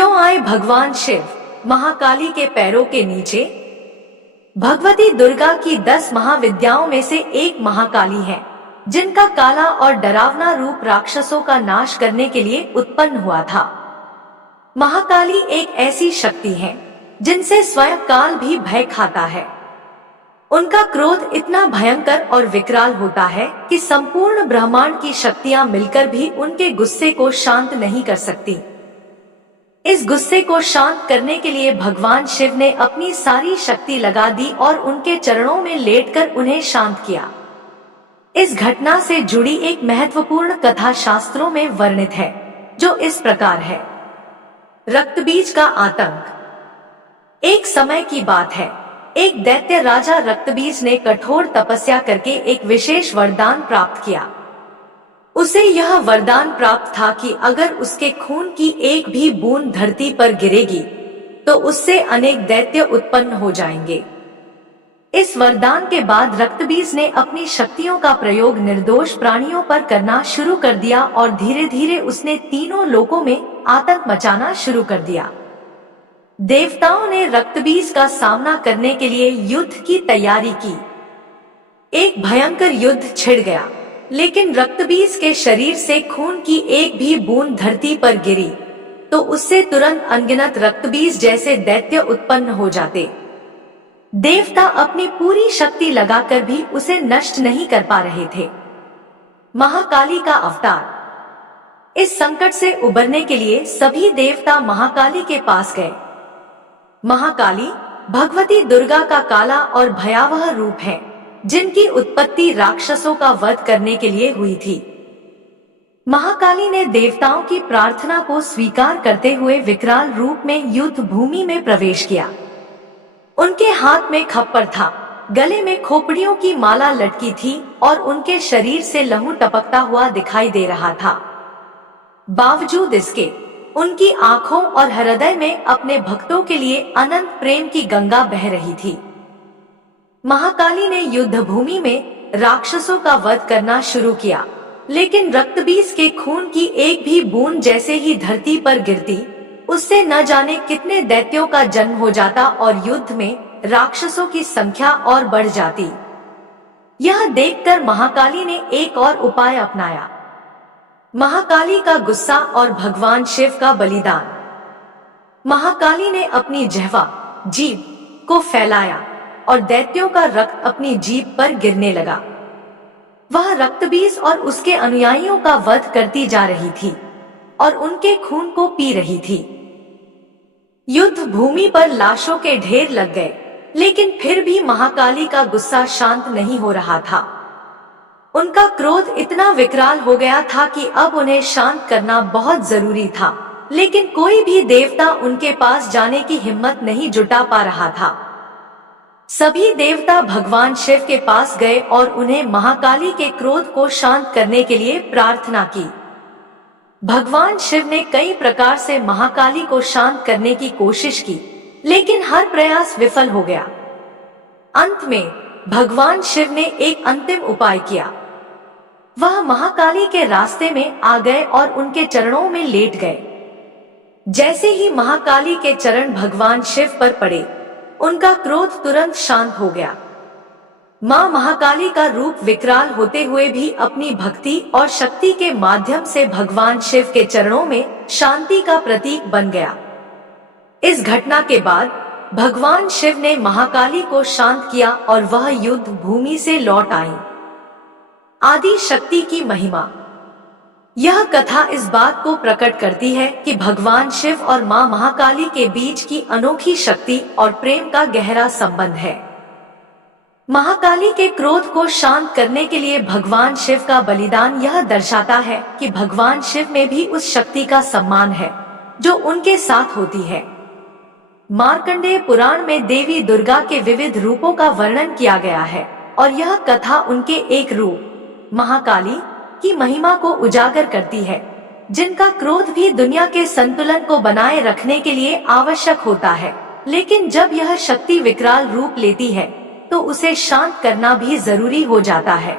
क्यों आए भगवान शिव महाकाली के पैरों के नीचे? भगवती दुर्गा की 10 महाविद्याओं में से एक महाकाली है, जिनका काला और डरावना रूप राक्षसों का नाश करने के लिए उत्पन्न हुआ था। महाकाली एक ऐसी शक्ति है जिनसे स्वयं काल भी भय खाता है। उनका क्रोध इतना भयंकर और विकराल होता है कि संपूर्ण ब्रह्मांड की शक्तियां मिलकर भी उनके गुस्से को शांत नहीं कर सकती। इस गुस्से को शांत करने के लिए भगवान शिव ने अपनी सारी शक्ति लगा दी और उनके चरणों में लेटकर उन्हें शांत किया। इस घटना से जुड़ी एक महत्वपूर्ण कथा शास्त्रों में वर्णित है, जो इस प्रकार है। रक्तबीज का आतंक। एक समय की बात है, एक दैत्य राजा रक्तबीज ने कठोर तपस्या करके एक विशेष वरदान प्राप्त किया। उसे यह वरदान प्राप्त था कि अगर उसके खून की एक भी बूंद धरती पर गिरेगी तो उससे अनेक दैत्य उत्पन्न हो जाएंगे। इस वरदान के बाद रक्तबीज ने अपनी शक्तियों का प्रयोग निर्दोष प्राणियों पर करना शुरू कर दिया और धीरे धीरे उसने तीनों लोकों में आतंक मचाना शुरू कर दिया। देवताओं ने रक्तबीज का सामना करने के लिए युद्ध की तैयारी की। एक भयंकर युद्ध छिड़ गया, लेकिन रक्तबीज के शरीर से खून की एक भी बूंद धरती पर गिरी तो उससे तुरंत अनगिनत रक्तबीज जैसे दैत्य उत्पन्न हो जाते। देवता अपनी पूरी शक्ति लगाकर भी उसे नष्ट नहीं कर पा रहे थे। महाकाली का अवतार। इस संकट से उबरने के लिए सभी देवता महाकाली के पास गए। महाकाली भगवती दुर्गा का काला और भयावह रूप है, जिनकी उत्पत्ति राक्षसों का वध करने के लिए हुई थी। महाकाली ने देवताओं की प्रार्थना को स्वीकार करते हुए विकराल रूप में युद्ध भूमि में प्रवेश किया। उनके हाथ में खप्पर था, गले में खोपड़ियों की माला लटकी थी और उनके शरीर से लहू टपकता हुआ दिखाई दे रहा था। बावजूद इसके उनकी आंखों और हृदय में अपने भक्तों के लिए अनंत प्रेम की गंगा बह रही थी। महाकाली ने युद्ध भूमि में राक्षसों का वध करना शुरू किया, लेकिन रक्तबीज के खून की एक भी बूंद जैसे ही धरती पर गिरती, उससे न जाने कितने दैत्यों का जन्म हो जाता और युद्ध में राक्षसों की संख्या और बढ़ जाती। यह देखकर महाकाली ने एक और उपाय अपनाया। महाकाली का गुस्सा और भगवान शिव का बलिदान। महाकाली ने अपनी जिह्वा, जीभ को फैलाया और दैत्यों का रक्त अपनी जीभ पर गिरने लगा। वह रक्तबीज और उसके अनुयायियों का वध करती जा रही थी और उनके खून को पी रही थी। युद्ध भूमि पर लाशों के ढेर लग गए, लेकिन फिर भी महाकाली का गुस्सा शांत नहीं हो रहा था। उनका क्रोध इतना विकराल हो गया था कि अब उन्हें शांत करना बहुत जरूरी था, लेकिन कोई भी देवता उनके पास जाने की हिम्मत नहीं जुटा पा रहा था। सभी देवता भगवान शिव के पास गए और उन्हें महाकाली के क्रोध को शांत करने के लिए प्रार्थना की। भगवान शिव ने कई प्रकार से महाकाली को शांत करने की कोशिश की, लेकिन हर प्रयास विफल हो गया। अंत में भगवान शिव ने एक अंतिम उपाय किया। वह महाकाली के रास्ते में आ गए और उनके चरणों में लेट गए। जैसे ही महाकाली के चरण भगवान शिव पर पड़े, उनका क्रोध तुरंत शांत हो गया। मां महाकाली का रूप विकराल होते हुए भी अपनी भक्ति और शक्ति के माध्यम से भगवान शिव के चरणों में शांति का प्रतीक बन गया। इस घटना के बाद भगवान शिव ने महाकाली को शांत किया और वह युद्ध भूमि से लौट आई। आदि शक्ति की महिमा। यह कथा इस बात को प्रकट करती है कि भगवान शिव और मां महाकाली के बीच की अनोखी शक्ति और प्रेम का गहरा संबंध है। महाकाली के क्रोध को शांत करने के लिए भगवान शिव का बलिदान यह दर्शाता है कि भगवान शिव में भी उस शक्ति का सम्मान है जो उनके साथ होती है। मार्कंडेय पुराण में देवी दुर्गा के विविध रूपों का वर्णन किया गया है और यह कथा उनके एक रूप महाकाली की महिमा को उजागर करती है, जिनका क्रोध भी दुनिया के संतुलन को बनाए रखने के लिए आवश्यक होता है, लेकिन जब यह शक्ति विकराल रूप लेती है तो उसे शांत करना भी जरूरी हो जाता है।